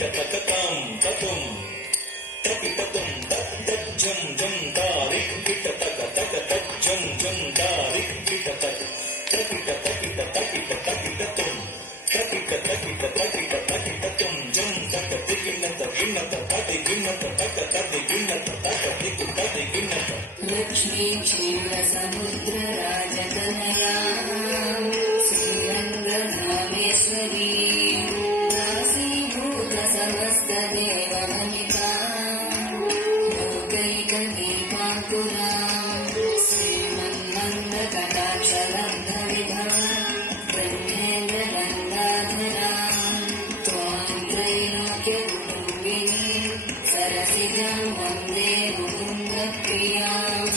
तकतां ततुं तपिततं तत् तज्जं जं तारिक किट तक तक तज्जं जं तारिक किट तक तपित तपित तपित तपिततं तपित तपित तपित तपिततं जं तक दिगिनत गिनत तति गिनत तक तति गिनत तक दिगु तति गिनत लक्ष्मी क्षीर समुद्र राजतनया श्रीरङ्गधामेश्वरी दासीभूत समस्त देववनिता लोकैकदीपाङ्कुरा श्रीमन्मन्दकटाक्षलब्धविभा ब्रह्मेन्द्रगङ्गाधरा त्वां त्रैलोक्यकुटुम्बिनी सरसिजां वन्दे मुकुन्दप्रियाम्